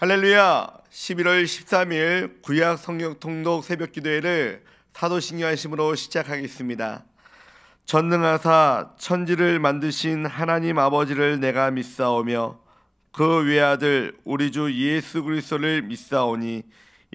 할렐루야! 11월 13일 구약 성경 통독 새벽 기도회를 사도신경 하심으로 시작하겠습니다. 전능하사 천지를 만드신 하나님 아버지를 내가 믿사오며 그 외아들 우리 주 예수 그리스도를 믿사오니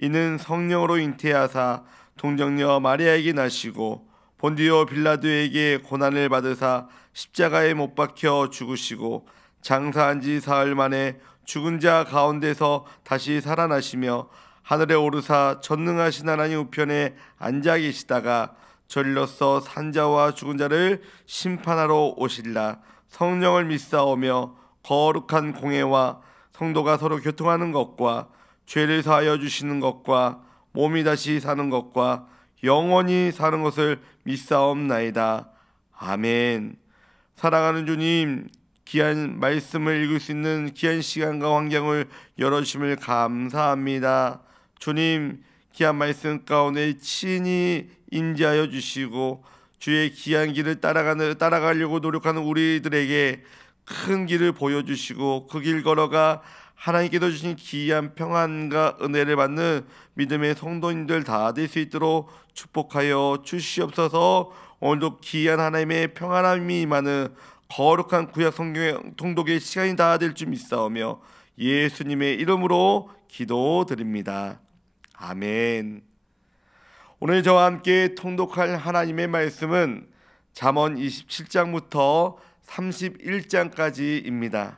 이는 성령으로 잉태하사 동정녀 마리아에게 나시고 본디오 빌라도에게 고난을 받으사 십자가에 못 박혀 죽으시고 장사한 지 사흘 만에 죽은 자 가운데서 다시 살아나시며 하늘에 오르사 전능하신 하나님 우편에 앉아 계시다가 저리로서 산자와 죽은 자를 심판하러 오실라. 성령을 믿사오며 거룩한 공회와 성도가 서로 교통하는 것과 죄를 사하여 주시는 것과 몸이 다시 사는 것과 영원히 사는 것을 믿사옵나이다. 아멘. 사랑하는 주님, 귀한 말씀을 읽을 수 있는 귀한 시간과 환경을 열어주심을 감사합니다. 주님, 귀한 말씀 가운데 친히 임재하여 주시고 주의 귀한 길을 따라가려고 노력하는 우리들에게 큰 길을 보여주시고 그 길 걸어가 하나님께서 주신 귀한 평안과 은혜를 받는 믿음의 성도님들 다 될 수 있도록 축복하여 주시옵소서. 오늘도 귀한 하나님의 평안함이 임하는 거룩한 구약 성경 통독의 시간이 다 될 줄 믿사오며 예수님의 이름으로 기도드립니다. 아멘. 오늘 저와 함께 통독할 하나님의 말씀은 잠언 27장부터 31장까지입니다.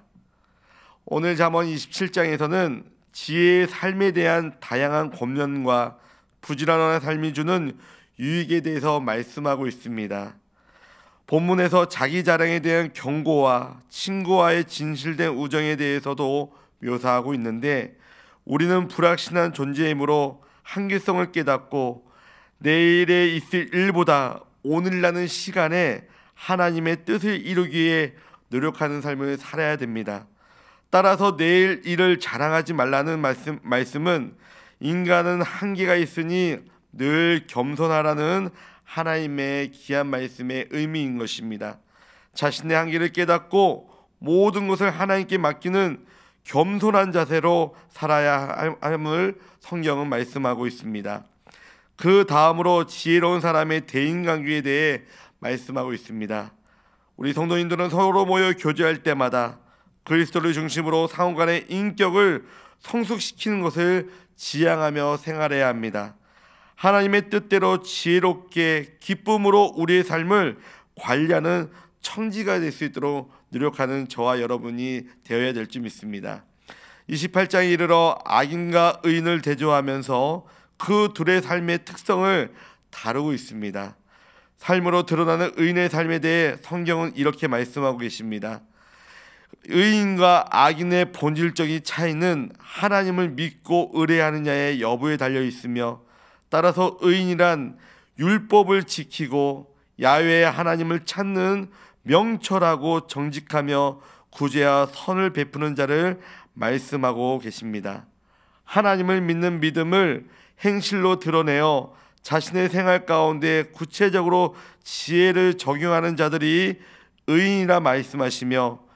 오늘 잠언 27장에서는 지혜의 삶에 대한 다양한 권면과 부지런한 삶이 주는 유익에 대해서 말씀하고 있습니다. 본문에서 자기 자랑에 대한 경고와 친구와의 진실된 우정에 대해서도 묘사하고 있는데, 우리는 불확실한 존재이므로 한계성을 깨닫고 내일에 있을 일보다 오늘이라는 시간에 하나님의 뜻을 이루기 위해 노력하는 삶을 살아야 됩니다. 따라서 내일 일을 자랑하지 말라는 말씀은 인간은 한계가 있으니 늘 겸손하라는 하나님의 귀한 말씀의 의미인 것입니다. 자신의 한계를 깨닫고 모든 것을 하나님께 맡기는 겸손한 자세로 살아야 함을 성경은 말씀하고 있습니다. 그 다음으로 지혜로운 사람의 대인관계에 대해 말씀하고 있습니다. 우리 성도님들은 서로 모여 교제할 때마다 그리스도를 중심으로 상호간의 인격을 성숙시키는 것을 지향하며 생활해야 합니다. 하나님의 뜻대로 지혜롭게 기쁨으로 우리의 삶을 관리하는 청지가 될 수 있도록 노력하는 저와 여러분이 되어야 될 줄 믿습니다. 28장에 이르러 악인과 의인을 대조하면서 그 둘의 삶의 특성을 다루고 있습니다. 삶으로 드러나는 의인의 삶에 대해 성경은 이렇게 말씀하고 계십니다. 의인과 악인의 본질적인 차이는 하나님을 믿고 의뢰하느냐의 여부에 달려 있으며, 따라서 의인이란 율법을 지키고 야훼의 하나님을 찾는 명철하고 정직하며 구제와 선을 베푸는 자를 말씀하고 계십니다. 하나님을 믿는 믿음을 행실로 드러내어 자신의 생활 가운데 구체적으로 지혜를 적용하는 자들이 의인이라 말씀하시며,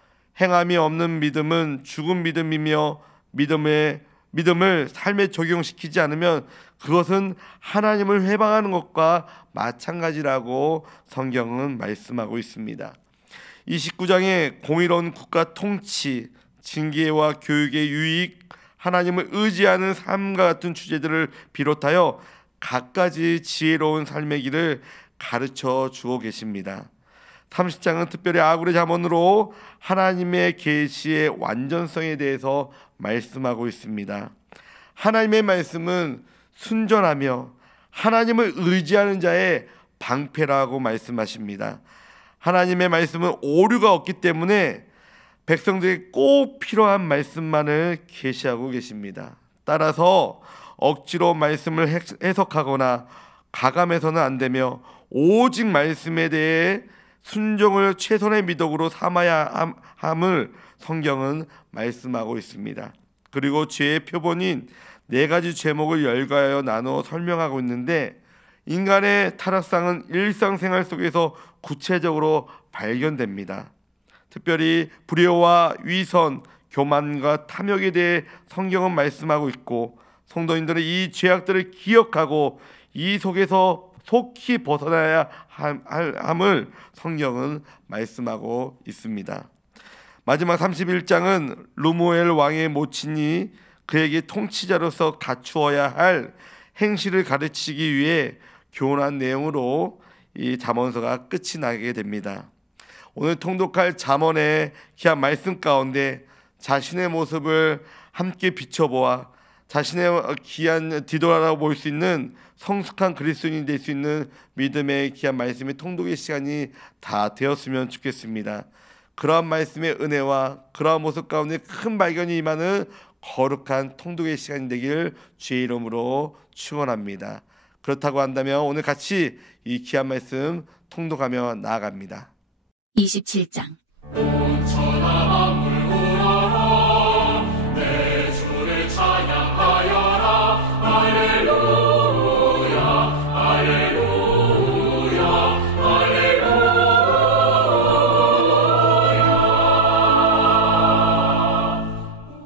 행함이 없는 믿음은 죽은 믿음이며 믿음을 삶에 적용시키지 않으면 그것은 하나님을 회방하는 것과 마찬가지라고 성경은 말씀하고 있습니다. 29장에 공의로운 국가 통치, 징계와 교육의 유익, 하나님을 의지하는 삶과 같은 주제들을 비롯하여 갖가지 지혜로운 삶의 길을 가르쳐 주고 계십니다. 30장은 특별히 아굴의 잠언으로 하나님의 계시의 완전성에 대해서 말씀하고 있습니다. 하나님의 말씀은 순전하며 하나님을 의지하는 자의 방패라고 말씀하십니다. 하나님의 말씀은 오류가 없기 때문에 백성들에게 꼭 필요한 말씀만을 계시하고 계십니다. 따라서 억지로 말씀을 해석하거나 가감해서는 안 되며 오직 말씀에 대해 순종을 최선의 미덕으로 삼아야 함을 성경은 말씀하고 있습니다. 그리고 죄의 표본인 4가지 제목을 열거하여 나누어 설명하고 있는데, 인간의 타락상은 일상생활 속에서 구체적으로 발견됩니다. 특별히 불효와 위선, 교만과 탐욕에 대해 성경은 말씀하고 있고, 성도님들은 이 죄악들을 기억하고 이 속에서 속히 벗어나야 함을 성경은 말씀하고 있습니다. 마지막 31장은 르무엘 왕의 모친이 그에게 통치자로서 갖추어야 할 행실을 가르치기 위해 교훈한 내용으로 이 잠언서가 끝이 나게 됩니다. 오늘 통독할 잠언의 귀한 말씀 가운데 자신의 모습을 함께 비춰보아 자신의 귀한 뒤돌아볼 수 있는 성숙한 그리스도인이 될 수 있는 믿음의 귀한 말씀의 통독의 시간이 다 되었으면 좋겠습니다. 그러한 말씀의 은혜와 그러한 모습 가운데 큰 발견이 임하는 거룩한 통독의 시간이 되길 주의 이름으로 축원합니다. 그렇다고 한다면 오늘 같이 이 귀한 말씀 통독하며 나아갑니다. 27장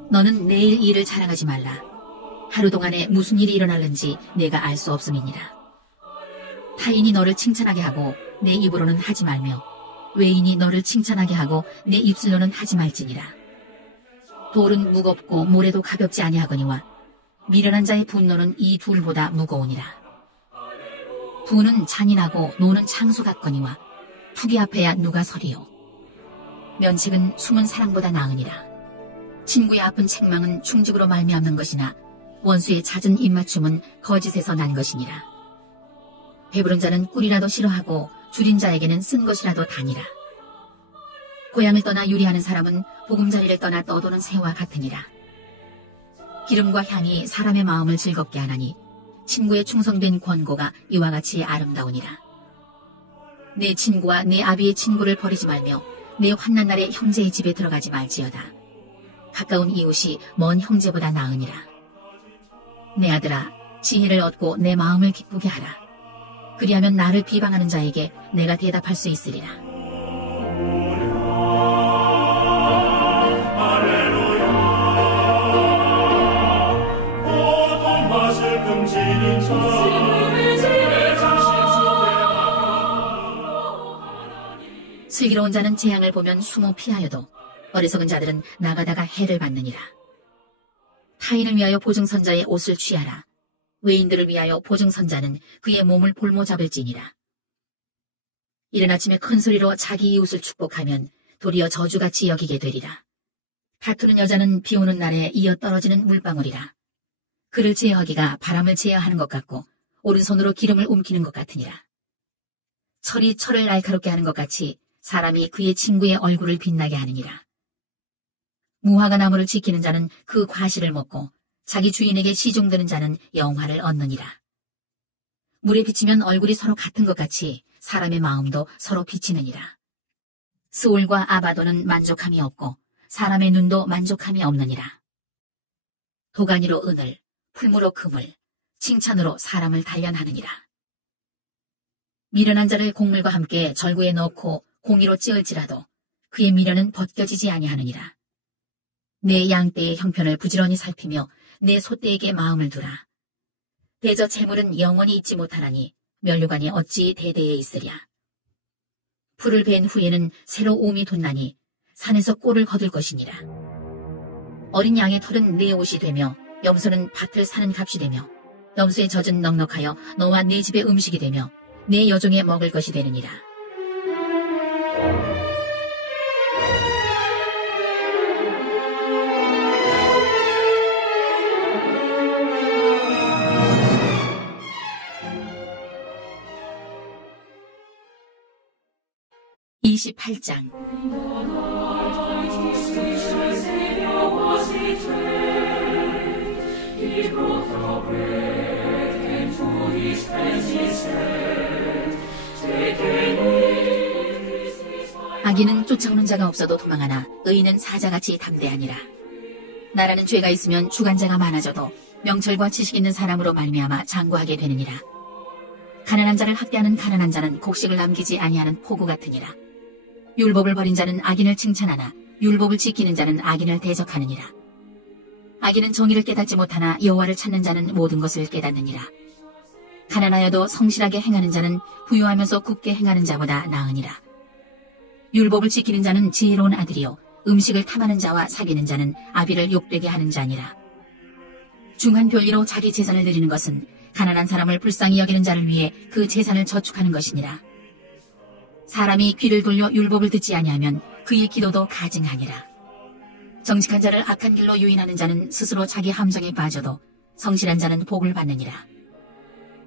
너는 내일 일을 자랑하지 말라. 하루 동안에 무슨 일이 일어날는지 내가 알 수 없음이니라. 타인이 너를 칭찬하게 하고 내 입으로는 하지 말며 외인이 너를 칭찬하게 하고 내 입술로는 하지 말지니라. 돌은 무겁고 모래도 가볍지 아니하거니와 미련한 자의 분노는 이 둘보다 무거우니라. 부는 잔인하고 노는 창수 같거니와 투기 앞에야 누가 서리요. 면책은 숨은 사랑보다 나으니라. 친구의 아픈 책망은 충직으로 말미암는 것이나 원수의 잦은 입맞춤은 거짓에서 난 것이니라. 배부른 자는 꿀이라도 싫어하고 줄인 자에게는 쓴 것이라도 다니라. 고향을 떠나 유리하는 사람은 보금자리를 떠나 떠도는 새와 같으니라. 기름과 향이 사람의 마음을 즐겁게 하나니 친구의 충성된 권고가 이와 같이 아름다우니라. 내 친구와 내 아비의 친구를 버리지 말며 내 환난 날에 형제의 집에 들어가지 말지어다. 가까운 이웃이 먼 형제보다 나으니라. 내 아들아, 지혜를 얻고 내 마음을 기쁘게 하라. 그리하면 나를 비방하는 자에게 내가 대답할 수 있으리라. 슬기로운 자는 재앙을 보면 숨어 피하여도 어리석은 자들은 나가다가 해를 받느니라. 타인을 위하여 보증선자의 옷을 취하라. 외인들을 위하여 보증선자는 그의 몸을 볼모 잡을지니라. 이른 아침에 큰 소리로 자기 이웃을 축복하면 도리어 저주같이 여기게 되리라. 다투는 여자는 비 오는 날에 이어 떨어지는 물방울이라. 그를 제어하기가 바람을 제어하는 것 같고 오른손으로 기름을 움키는 것 같으니라. 철이 철을 날카롭게 하는 것 같이 사람이 그의 친구의 얼굴을 빛나게 하느니라. 무화과 나무를 지키는 자는 그 과실을 먹고 자기 주인에게 시중드는 자는 영화를 얻느니라. 물에 비치면 얼굴이 서로 같은 것 같이 사람의 마음도 서로 비치느니라. 스올과 아바도는 만족함이 없고 사람의 눈도 만족함이 없느니라. 도가니로 은을, 풀무로 금을, 칭찬으로 사람을 단련하느니라. 미련한 자를 곡물과 함께 절구에 넣고 공의로 찌을지라도 그의 미련은 벗겨지지 아니하느니라. 내 양떼의 형편을 부지런히 살피며 내 소떼에게 마음을 두라. 대저 재물은 영원히 잊지 못하나니 면류관이 어찌 대대에 있으랴. 풀을 벤 후에는 새로 옴이 돋나니 산에서 꼴을 거둘 것이니라. 어린 양의 털은 내 옷이 되며 염소는 밭을 사는 값이 되며 염소의 젖은 넉넉하여 너와 내 집의 음식이 되며 내 여종의 먹을 것이 되느니라. (28장) 악인은 쫓아오는 자가 없어도 도망하나 의인은 사자같이 담대하니라. 나라는 죄가 있으면 주관자가 많아져도 명철과 지식 있는 사람으로 말미암아 장구하게 되느니라. 가난한 자를 학대하는 가난한 자는 곡식을 남기지 아니하는 포구 같으니라. 율법을 버린 자는 악인을 칭찬하나 율법을 지키는 자는 악인을 대적하느니라. 악인은 정의를 깨닫지 못하나 여호와를 찾는 자는 모든 것을 깨닫느니라. 가난하여도 성실하게 행하는 자는 부유하면서 굳게 행하는 자보다 나으니라. 율법을 지키는 자는 지혜로운 아들이요 음식을 탐하는 자와 사귀는 자는 아비를 욕되게 하는 자니라. 중한 별리로 자기 재산을 드리는 것은 가난한 사람을 불쌍히 여기는 자를 위해 그 재산을 저축하는 것이니라. 사람이 귀를 돌려 율법을 듣지 아니하면 그의 기도도 가증하니라. 정직한 자를 악한 길로 유인하는 자는 스스로 자기 함정에 빠져도 성실한 자는 복을 받느니라.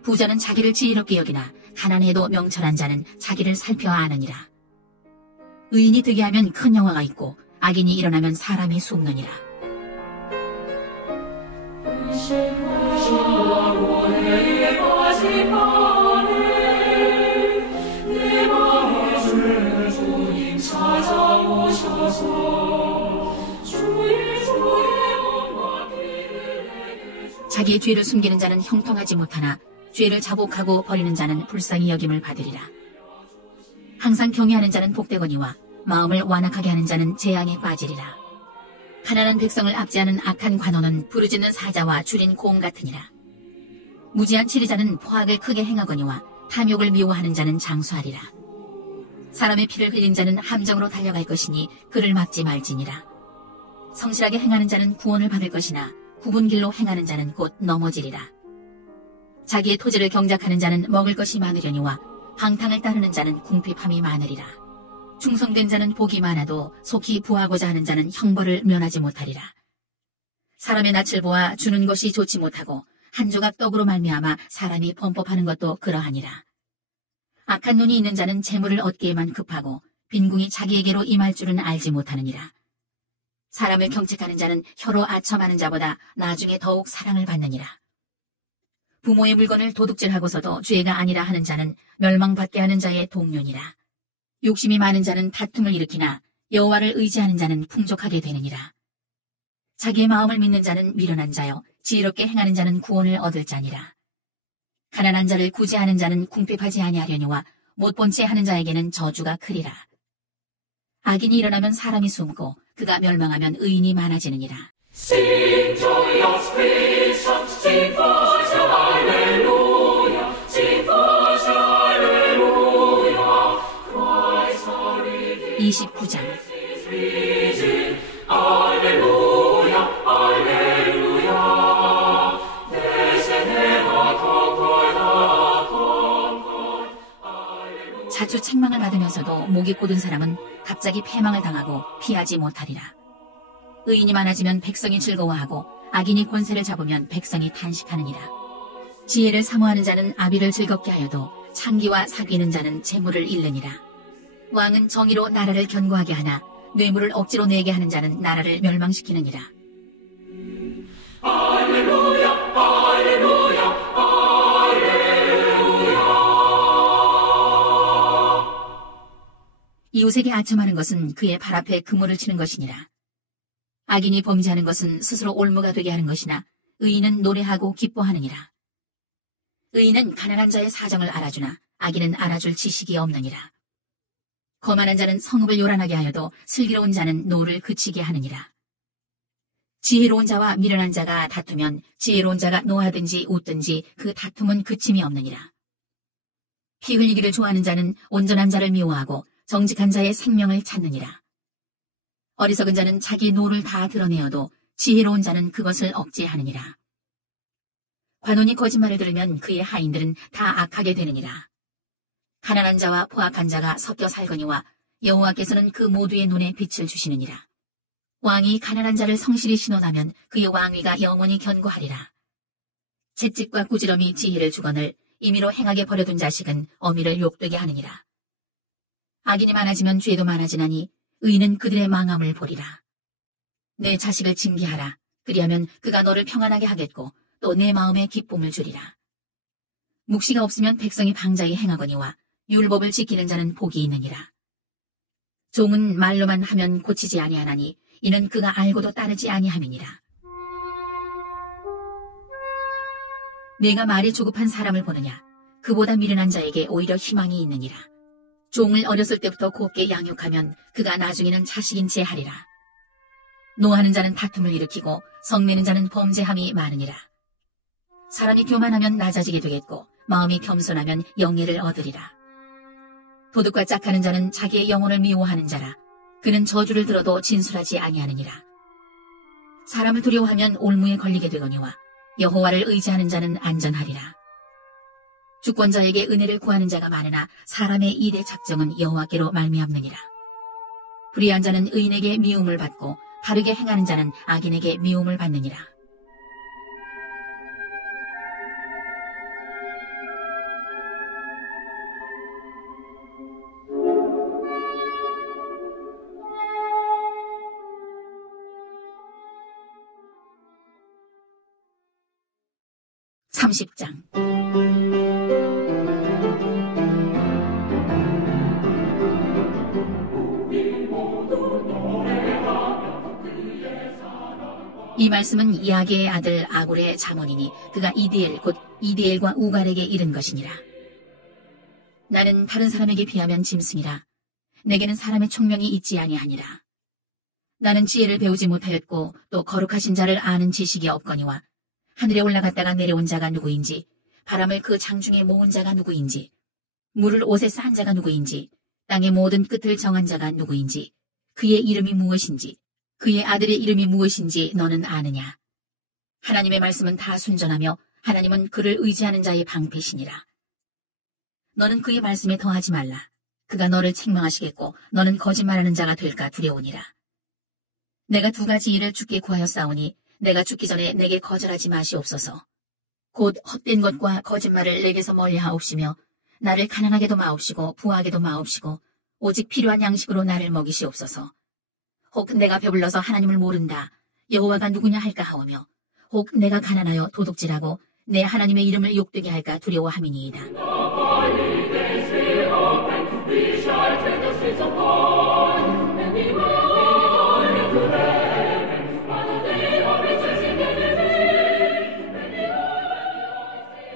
부자는 자기를 지혜롭게 여기나 가난해도 명철한 자는 자기를 살펴 아느니라. 의인이 득이 하면 큰 영화가 있고 악인이 일어나면 사람이 숨느니라. 자기의 죄를 숨기는 자는 형통하지 못하나 죄를 자복하고 버리는 자는 불쌍히 여김을 받으리라. 항상 경외하는 자는 복되거니와 마음을 완악하게 하는 자는 재앙에 빠지리라. 가난한 백성을 압제하는 악한 관원은 부르짖는 사자와 줄인 공 같으니라. 무지한 치리자는 포악을 크게 행하거니와 탐욕을 미워하는 자는 장수하리라. 사람의 피를 흘린 자는 함정으로 달려갈 것이니 그를 막지 말지니라. 성실하게 행하는 자는 구원을 받을 것이나 굽은 길로 행하는 자는 곧 넘어지리라. 자기의 토지를 경작하는 자는 먹을 것이 많으려니와 방탕을 따르는 자는 궁핍함이 많으리라. 충성된 자는 복이 많아도 속히 부하고자 하는 자는 형벌을 면하지 못하리라. 사람의 낯을 보아 주는 것이 좋지 못하고 한 조각 떡으로 말미암아 사람이 범법하는 것도 그러하니라. 악한 눈이 있는 자는 재물을 얻기에만 급하고 빈궁이 자기에게로 임할 줄은 알지 못하느니라. 사람을 경책하는 자는 혀로 아첨하는 자보다 나중에 더욱 사랑을 받느니라. 부모의 물건을 도둑질하고서도 죄가 아니라 하는 자는 멸망받게 하는 자의 동료니라. 욕심이 많은 자는 다툼을 일으키나 여호와를 의지하는 자는 풍족하게 되느니라. 자기의 마음을 믿는 자는 미련한 자요 지혜롭게 행하는 자는 구원을 얻을 자니라. 가난한 자를 구제하는 자는 궁핍하지 아니하려니와 못본 채 하는 자에게는 저주가 크리라. 악인이 일어나면 사람이 숨고 그가 멸망하면 의인이 많아지느니라. Sing joyous Christians, sing for joy, Alleluia, sing for joy, Alleluia, Christ our Redeemer 29장 is risen, Alleluia, Alleluia, blessed never conquered, Alleluia. 자주 책망을 받으면서도 목이 곧은 사람은 갑자기 패망을 당하고 피하지 못하리라. 의인이 많아지면 백성이 즐거워하고 악인이 권세를 잡으면 백성이 탄식하느니라. 지혜를 사모하는 자는 아비를 즐겁게 하여도 창기와 사귀는 자는 재물을 잃느니라. 왕은 정의로 나라를 견고하게 하나 뇌물을 억지로 내게 하는 자는 나라를 멸망시키느니라. Alleluia, Alleluia, Alleluia. 이웃에게 아첨하는 것은 그의 발 앞에 그물을 치는 것이니라. 악인이 범죄하는 것은 스스로 올무가 되게 하는 것이나 의인은 노래하고 기뻐하느니라. 의인은 가난한 자의 사정을 알아주나 악인은 알아줄 지식이 없느니라. 거만한 자는 성읍을 요란하게 하여도 슬기로운 자는 노를 그치게 하느니라. 지혜로운 자와 미련한 자가 다투면 지혜로운 자가 노하든지 웃든지 그 다툼은 그침이 없느니라. 피 흘리기를 좋아하는 자는 온전한 자를 미워하고 정직한 자의 생명을 찾느니라. 어리석은 자는 자기 노를 다 드러내어도 지혜로운 자는 그것을 억제하느니라. 관원이 거짓말을 들으면 그의 하인들은 다 악하게 되느니라. 가난한 자와 포악한 자가 섞여 살거니와 여호와께서는 그 모두의 눈에 빛을 주시느니라. 왕이 가난한 자를 성실히 신원하면 그의 왕위가 영원히 견고하리라. 채찍과 꾸지럼이 지혜를 주거늘 임의로 행하게 버려둔 자식은 어미를 욕되게 하느니라. 악인이 많아지면 죄도 많아지나니 의인은 그들의 망함을 보리라. 내 자식을 징계하라. 그리하면 그가 너를 평안하게 하겠고 또 내 마음에 기쁨을 주리라. 묵시가 없으면 백성이 방자히 행하거니와 율법을 지키는 자는 복이 있느니라. 종은 말로만 하면 고치지 아니하나니 이는 그가 알고도 따르지 아니함이니라. 내가 말이 조급한 사람을 보느냐? 그보다 미련한 자에게 오히려 희망이 있느니라. 종을 어렸을 때부터 곱게 양육하면 그가 나중에는 자식인 채 하리라. 노하는 자는 다툼을 일으키고 성내는 자는 범죄함이 많으니라. 사람이 교만하면 낮아지게 되겠고 마음이 겸손하면 영예를 얻으리라. 도둑과 짝하는 자는 자기의 영혼을 미워하는 자라. 그는 저주를 들어도 진술하지 아니하느니라. 사람을 두려워하면 올무에 걸리게 되거니와 여호와를 의지하는 자는 안전하리라. 주권자에게 은혜를 구하는 자가 많으나 사람의 일의 작정은 여호와께로 말미암느니라. 불의한 자는 의인에게 미움을 받고 바르게 행하는 자는 악인에게 미움을 받느니라. (30장) 이 말씀은 이야게의 아들 아굴의 자문이니 그가 이디엘 곧 이디엘과 우갈에게 이른 것이니라. 나는 다른 사람에게 비하면 짐승이라. 내게는 사람의 총명이 있지 아니하니라. 나는 지혜를 배우지 못하였고 또 거룩하신 자를 아는 지식이 없거니와 하늘에 올라갔다가 내려온 자가 누구인지, 바람을 그 장중에 모은 자가 누구인지, 물을 옷에 쌓은 자가 누구인지, 땅의 모든 끝을 정한 자가 누구인지, 그의 이름이 무엇인지, 그의 아들의 이름이 무엇인지 너는 아느냐? 하나님의 말씀은 다 순전하며 하나님은 그를 의지하는 자의 방패시니라. 너는 그의 말씀에 더하지 말라. 그가 너를 책망하시겠고 너는 거짓말하는 자가 될까 두려우니라. 내가 두 가지 일을 주께 구하였사오니 내가 죽기 전에 내게 거절하지 마시옵소서. 곧 헛된 것과 거짓말을 내게서 멀리하옵시며 나를 가난하게도 마옵시고 부하게도 마옵시고 오직 필요한 양식으로 나를 먹이시옵소서. 혹 내가 배불러서 하나님을 모른다. 여호와가 누구냐 할까 하오며 혹 내가 가난하여 도둑질하고 내 하나님의 이름을 욕되게 할까 두려워함이니이다.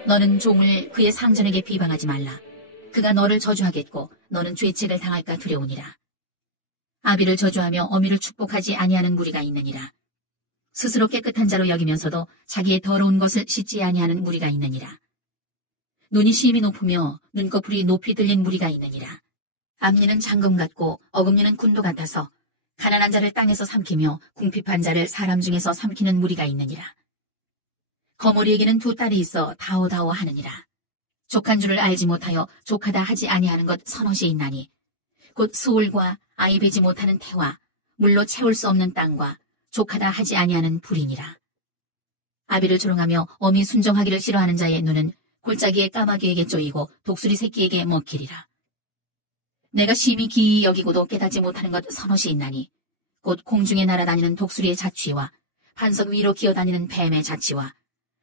너는 종을 그의 상전에게 비방하지 말라. 그가 너를 저주하겠고 너는 죄책을 당할까 두려우니라. 아비를 저주하며 어미를 축복하지 아니하는 무리가 있느니라. 스스로 깨끗한 자로 여기면서도 자기의 더러운 것을 씻지 아니하는 무리가 있느니라. 눈이 심히 높으며 눈꺼풀이 높이 들린 무리가 있느니라. 앞니는 장금 같고 어금니는 군도 같아서 가난한 자를 땅에서 삼키며 궁핍한 자를 사람 중에서 삼키는 무리가 있느니라. 거머리에게는 두 딸이 있어 다오다오 하느니라. 족한 줄을 알지 못하여 족하다 하지 아니하는 것 서너시 있나니 곧 수울과 아이 베지 못하는 태와 물로 채울 수 없는 땅과 족하다 하지 아니하는 불이니라. 아비를 조롱하며 어미 순종하기를 싫어하는 자의 눈은 골짜기의 까마귀에게 쪼이고 독수리 새끼에게 먹히리라. 내가 심히 기이 여기고도 깨닫지 못하는 것 서너시 있나니 곧 공중에 날아다니는 독수리의 자취와 반석 위로 기어다니는 뱀의 자취와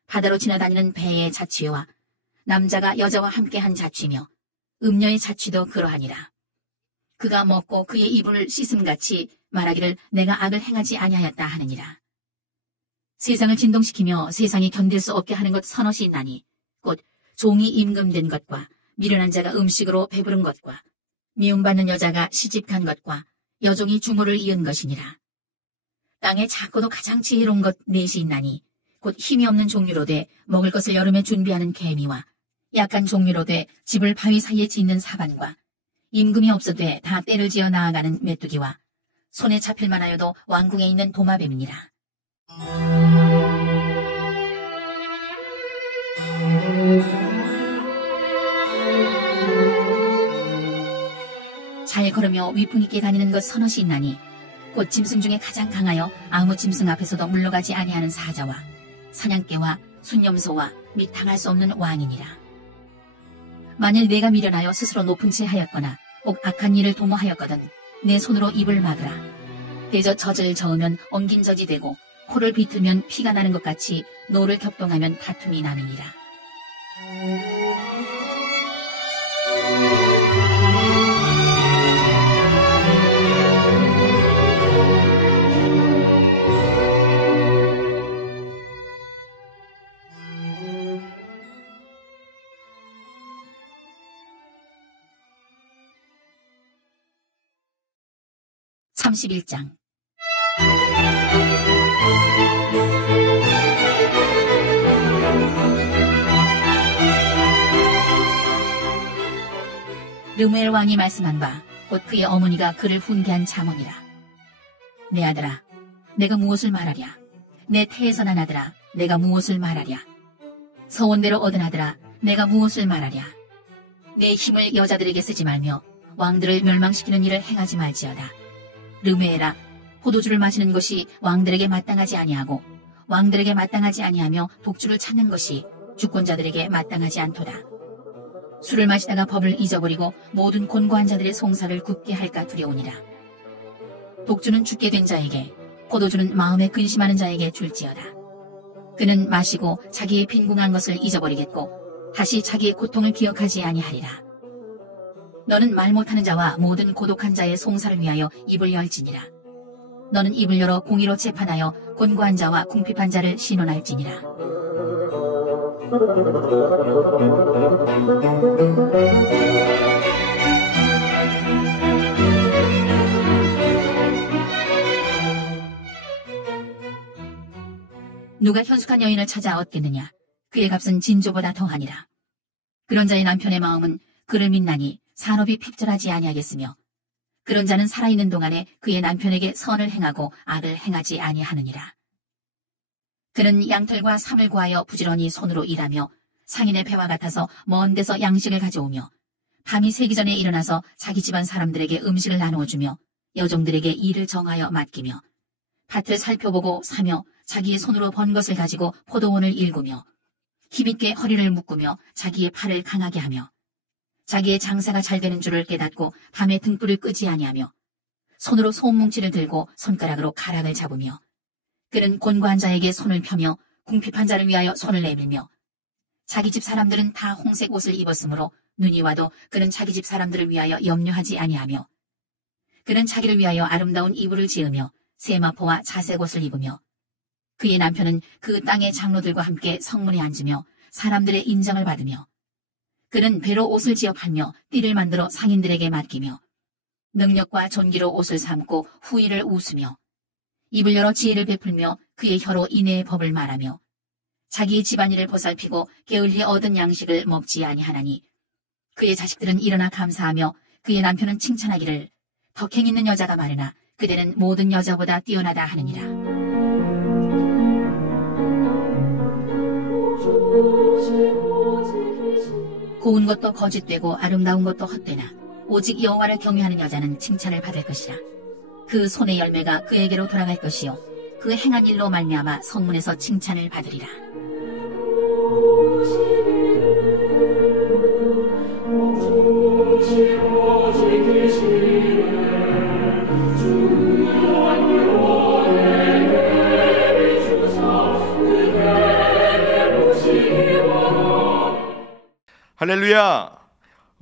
바다로 지나다니는 배의 자취와 남자가 여자와 함께한 자취며 음녀의 자취도 그러하니라. 그가 먹고 그의 이불을 씻음같이 말하기를 내가 악을 행하지 아니하였다 하느니라. 세상을 진동시키며 세상이 견딜 수 없게 하는 것 서너시 있나니 곧 종이 임금된 것과 미련한 자가 음식으로 배부른 것과 미움받는 여자가 시집간 것과 여종이 주모를 이은 것이니라. 땅에 작고도 가장 지혜로운 것 넷이 있나니 곧 힘이 없는 종류로 돼 먹을 것을 여름에 준비하는 개미와 약한 종류로 돼 집을 바위 사이에 짓는 사반과 임금이 없어돼 다 때를 지어 나아가는 메뚜기와 손에 잡힐 만하여도 왕궁에 있는 도마뱀이니라. 잘 걸으며 위풍 있게 다니는 것 서너시 있나니 곧 짐승 중에 가장 강하여 아무 짐승 앞에서도 물러가지 아니하는 사자와 사냥개와 순념소와 및 당할 수 없는 왕이니라. 만일 내가 미련하여 스스로 높은 채 하였거나 혹 악한 일을 도모하였거든 내 손으로 입을 막으라. 대저 젖을 저으면 엉긴 젖이 되고 코를 비틀면 피가 나는 것 같이 노를 격동하면 다툼이 나느니라. 31장. 르무엘 왕이 말씀한 바 곧 그의 어머니가 그를 훈계한 잠언이라. 내 아들아, 내가 무엇을 말하랴? 내 태에서 난 아들아, 내가 무엇을 말하랴? 서원대로 얻은 아들아, 내가 무엇을 말하랴? 내 힘을 여자들에게 쓰지 말며 왕들을 멸망시키는 일을 행하지 말지어다. 르무엘아, 포도주를 마시는 것이 왕들에게 마땅하지 아니하고 왕들에게 마땅하지 아니하며 독주를 찾는 것이 주권자들에게 마땅하지 않도다. 술을 마시다가 법을 잊어버리고 모든 곤고한 자들의 송사를 굽게 할까 두려우니라. 독주는 죽게 된 자에게, 포도주는 마음에 근심하는 자에게 줄지어다. 그는 마시고 자기의 빈궁한 것을 잊어버리겠고 다시 자기의 고통을 기억하지 아니하리라. 너는 말 못하는 자와 모든 고독한 자의 송사를 위하여 입을 열지니라. 너는 입을 열어 공의로 재판하여 곤고한 자와 궁핍한 자를 신원할지니라. 누가 현숙한 여인을 찾아 얻겠느냐? 그의 값은 진주보다 더하니라. 그런 자의 남편의 마음은 그를 믿나니 산업이 핍절하지 아니하겠으며 그런 자는 살아있는 동안에 그의 남편에게 선을 행하고 악을 행하지 아니하느니라. 그는 양털과 삼을 구하여 부지런히 손으로 일하며 상인의 배와 같아서 먼 데서 양식을 가져오며 밤이 새기 전에 일어나서 자기 집안 사람들에게 음식을 나누어 주며 여종들에게 일을 정하여 맡기며 밭을 살펴보고 사며 자기의 손으로 번 것을 가지고 포도원을 일구며 힘있게 허리를 묶으며 자기의 팔을 강하게 하며 자기의 장사가 잘 되는 줄을 깨닫고 밤에 등불을 끄지 아니하며 손으로 솜뭉치를 들고 손가락으로 가락을 잡으며 그는 곤고한 자에게 손을 펴며 궁핍한 자를 위하여 손을 내밀며 자기 집 사람들은 다 홍색 옷을 입었으므로 눈이 와도 그는 자기 집 사람들을 위하여 염려하지 아니하며 그는 자기를 위하여 아름다운 이불을 지으며 세마포와 자색 옷을 입으며 그의 남편은 그 땅의 장로들과 함께 성문에 앉으며 사람들의 인정을 받으며 그는 배로 옷을 지어 팔며 띠를 만들어 상인들에게 맡기며 능력과 존귀로 옷을 삼고 후일을 웃으며 입을 열어 지혜를 베풀며 그의 혀로 인애의 법을 말하며 자기의 집안일을 보살피고 게을리 얻은 양식을 먹지 아니하나니 그의 자식들은 일어나 감사하며 그의 남편은 칭찬하기를 덕행 있는 여자가 많으나 그대는 모든 여자보다 뛰어나다 하느니라. 고운 것도 거짓되고 아름다운 것도 헛되나 오직 여호와를 경외하는 여자는 칭찬을 받을 것이라. 그 손의 열매가 그에게로 돌아갈 것이요 그 행한 일로 말미암아 성문에서 칭찬을 받으리라. 할렐루야!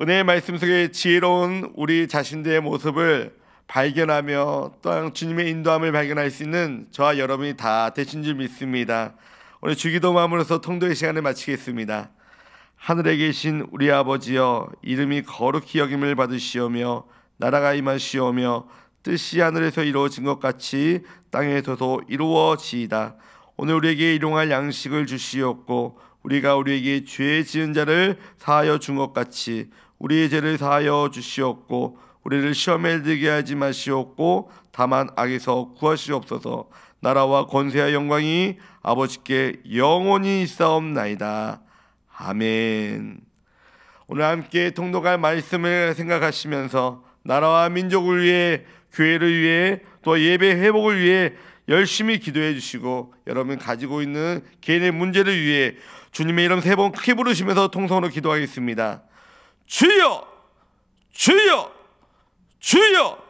은혜의 말씀 속에 지혜로운 우리 자신들의 모습을 발견하며 또한 주님의 인도함을 발견할 수 있는 저와 여러분이 다 되신 줄 믿습니다. 오늘 주기도 마음으로서 통도의 시간을 마치겠습니다. 하늘에 계신 우리 아버지여, 이름이 거룩히 여김을 받으시오며 나라가 임하시오며 뜻이 하늘에서 이루어진 것 같이 땅에서도 이루어지이다. 오늘 우리에게 일용할 양식을 주시옵고 우리가 우리에게 죄 지은 자를 사하여 준 것 같이 우리의 죄를 사하여 주시옵고 우리를 시험에 들게 하지 마시옵고 다만 악에서 구하시옵소서. 나라와 권세와 영광이 아버지께 영원히 있사옵나이다. 아멘. 오늘 함께 통독할 말씀을 생각하시면서 나라와 민족을 위해, 교회를 위해, 또 예배 회복을 위해 열심히 기도해 주시고 여러분 가지고 있는 개인의 문제를 위해 주님의 이름 3번 크게 부르시면서 통성으로 기도하겠습니다. 주여! 주여! 주여!